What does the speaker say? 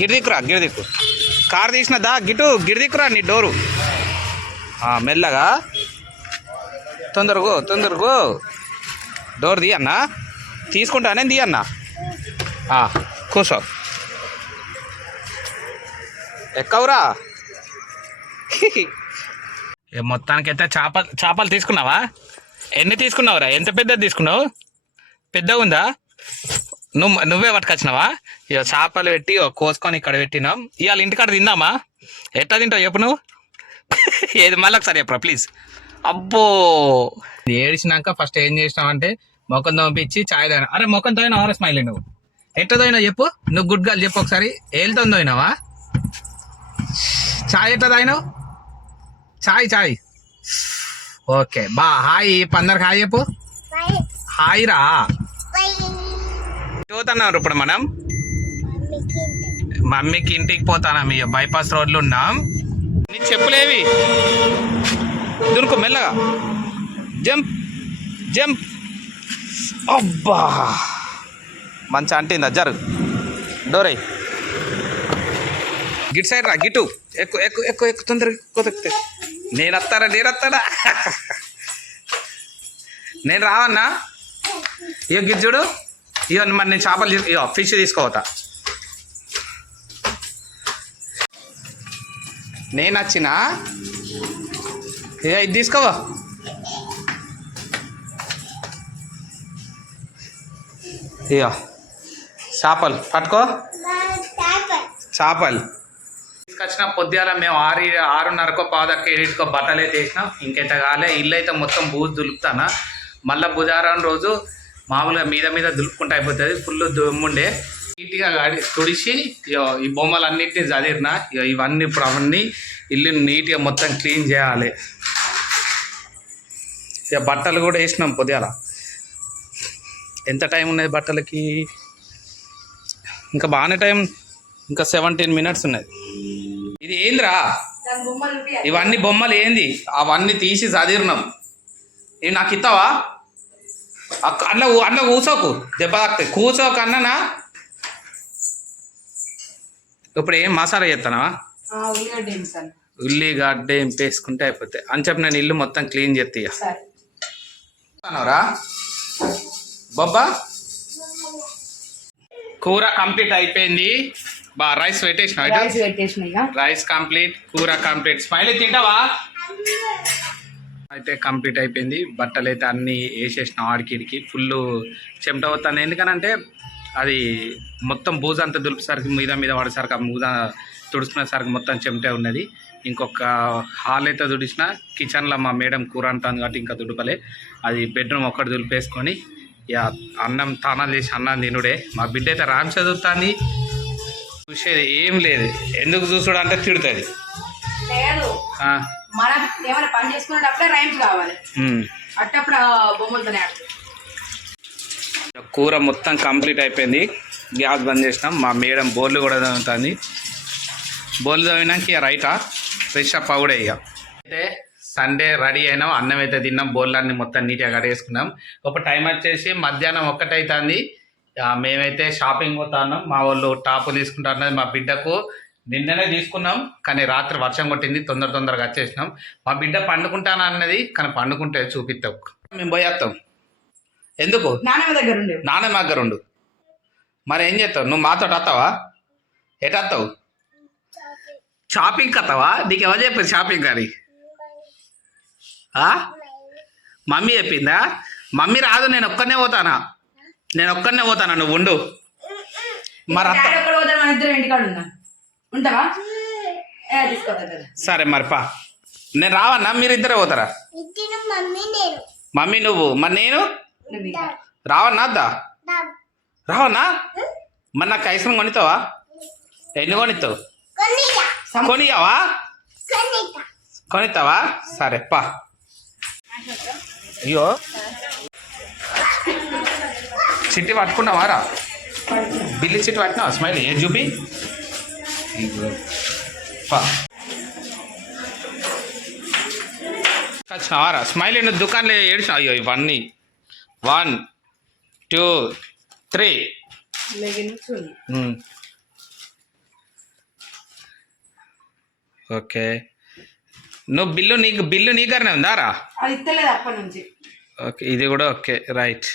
గిరిదిక్కురా గిరిదిక్కు. Car తీసిన దా గిటు గిరిదిక్కురా నీ door. మెల్లగా. తొందరగో తొందరగో. డోర్ తీయన్నా తీసుకుంటానే తీయన్నా అన్న. కూర్చో ఎక్కవురా? మొత్తానికైతే చేపలు చేపలు తీసుకున్నావా? ఎన్ని తీసుకున్నావురా? ఎంత పెద్దది తీసుకున్నావు? పెద్దగా ఉందా నువ్వు నువ్వే పట్టుకొచ్చినావా? ఇక చేపలు పెట్టి కోసుకొని ఇక్కడ పెట్టినాం. ఇవాళ ఇంటికాడ తిందామా? ఎట్లా తింటావు చెప్పు నువ్వు? ఏది మళ్ళీ ఒకసారి చెప్పరా ప్లీజ్ అబ్బో! ఏడిచినాక ఫస్ట్ ఏం చేసినావంటే మొఖం తోపించి చాయ్ తాగినా. అరే మొఖం తోయినా ఆర్ఎస్ స్మైల్ నువ్వు? ఎట్లా తోయినావు చెప్పు? నువ్వు గుడ్ గర్ల్ చెప్పు ఒకసారి. ఏళ్ళతో తోయినావా? చాయ్ ఎట్లా తాగినావు? చాయ్ చాయ్. ఓకే బా హాయ్ పందరికి హాయ్ చెప్పు. హాయ్. రా పోతున్నాం ఇప్పుడు మనం. మమ్మీకి ఇంటికి పోతానా మీ బైపాస్ రోడ్లు ఉన్నాం. నీ చెప్పులేవి. దునుకు మెల్లగా. Jump jump. అబ్బా. మంచి అంటిందా? జరుగు డోరై. గిట్ సైడ్ రా గిటు. ఎక్కువ ఎక్కువ ఎక్కువ ఎక్కువ తొందరగా ఎక్కువ నేను వస్తారా నేను వస్తాడా నేను రావన్నా? ఇక గిట్ చూడు. ఇక మరి నేను చేపలు తీ- ఇగో ఫిష్ తీసుకోవతా నేను వచ్చినా ఇది తీసుకోవా? ఇయో చేపలు పట్టుకో. చేపలు. తీసుకొచ్చిన పొద్దుగాల మేము ఆరు ఆరున్నరకో పాదక్క ఏడింటికో బట్టలు అయితే వేసినాం. ఇంకెంత కాలే ఇల్లు అయితే మొత్తం బూజు దులుపుతానా? మళ్ళీ బుధవారం రోజు మామూలుగా మీద మీద దులుపుకుంటూ అయిపోతుంది. ఫుల్ దుమ్ముండే. నీట్గా గాడి తుడిచి ఈ బొమ్మలు అన్నింటినీ చదివిన ఇవన్నీ ఇప్పుడు అవన్నీ ఇల్లు నీట్గా మొత్తం క్లీన్ చేయాలి. ఇక బట్టలు కూడా వేసినాం పొద్దుగాల. ఎంత టైం ఉన్నది బట్టలకి? ఇంకా బాగానే టైం ఇంకా సెవెంటీన్ మినిట్స్ ఉన్నది. ఇది ఏందిరా? ఇవన్నీ బొమ్మలు ఏంది? అవన్నీ తీసి చదివినాం. ఇవి నాకు ఇస్తావా అట్లా అట్లా కూర్చోకు దెబ్బ తాకుతాయి. కూర్చోకు అన్ననా? ఇప్పుడు ఏం మసాలా చేస్తానవా ఉల్లిగడ్డ ఏంటి సార్? ఉల్లిగడ్డ ఏం పేసుకుంటే అయిపోతాయి. అని చెప్పి నేను ఇల్లు మొత్తం క్లీన్ చేస్తా ఇక. సరే. అన్నావురా బొబ్బా? కూర కంప్లీట్ అయిపోయింది. బా రైస్ పెట్టేసిన రైస్ కంప్లీట్ కూర కంప్లీట్. స్మైల్ తింటావా? అయితే కంప్లీట్ అయిపోయింది. బట్టలు అయితే అన్నీ వేసేసిన ఆడికిడికి. ఫుల్ చెమట అవుతాను ఎందుకనంటే అది మొత్తం బూజ అంతా దులిపేసరికి మీద మీద పడేసరికి ఆ బూజ తుడుచుకునేసరికి మొత్తం చెమటే ఉన్నది. ఇంకొక హాల్ అయితే తుడిచిన కిచెన్లో మా మేడం కూర అంటాను కాబట్టి ఇంకా దుడపలే. అది బెడ్రూమ్ ఒక్కటి దులిపేసుకొని ఇక అన్నం తానాలు చేసి అన్నం తినుడే. మా బిడ్డ అయితే రామ్ చదువుతుంది. చూసేది ఏం లేదు. ఎందుకు చూసుడు అంటే తిడుతుంది. లేదు. ఆ, మనం ఏమైనా పని చేసుకునేటప్పుడే రైమ్స్ కావాలి. ఉమ్. అట్టప్పుడు బొమ్మలతోనే ఆడుతుంది. కూర మొత్తం కంప్లీట్ అయిపోయింది. గ్యాస్ బంద్ చేసినాం. మా మేడం బోర్లు కూడా తవ్వుతుంది. బోర్లు తవ్వినాక ఇక రైటా ఫ్రెష్ అప్ అవుడే ఇక. అయితే సండే రెడీ అయినాం. అన్నం అయితే తిన్నాం. బోర్లన్నీ మొత్తం నీట్గా కడేసుకున్నాం ఒక టైం వచ్చేసి మధ్యాహ్నం ఒక్కటైతుంది. మేమైతే షాపింగ్ పోతున్నాం. మా వాళ్ళు టాపు తీసుకుంటారు మా బిడ్డకు నిన్ననే తీసుకున్నాం. కానీ రాత్రి వర్షం కొట్టింది. తొందర తొందరగా వచ్చేసినాం. మా బిడ్డ పండుకుంటానా అన్నది కానీ పండుకుంటే చూపిస్తాం మేము పోయేస్తాం ఎందుకు? నానమ్మ దగ్గర ఉండే. నాన్న దగ్గర ఉండు. మరి ఏం చేస్తావు? నువ్వు మాతో వస్తావా? ఎటు వస్తావు? షాపింగ్ వస్తావా? నీకు ఎవరు చెప్పారు షాపింగ్ అని? ఆ? మమ్మీ చెప్పిందా? మమ్మీ రాదు నేను ఒక్కనే పోతానా? నేను ఒక్కనే పోతానా? నువ్వు ఉండు. మరి ఉంటావా? సరే మరి పా. నేను రావన్నా? మీరు ఇద్దరే పోతారా? మమ్మీ నువ్వు. మరి నేను. రావన్నా అద్దా? రావన్నా? మరి నాకు ఐస్ క్రీమ్ కొనిస్తావా ఎన్ని కొనిస్తావు సమ- కొనియావా కొనిస్తావా సరే పా. అయ్యో. చిట్టి పట్టుకున్నావా? రా. బిల్లి చిట్టి పట్టినావా? స్మైల్ ఏ చూపి? వచ్చినావా రా? స్మైల్ నువ్వు దుకాణంలో ఏడిచినావు? అయ్యో ఇవన్నీ. One two three. Hmm. Okay. నువ్వు బిల్లు నీకు బిల్లు నీకరనే ఉందారా ఓకే ఇది కూడా ఓకే రైట్.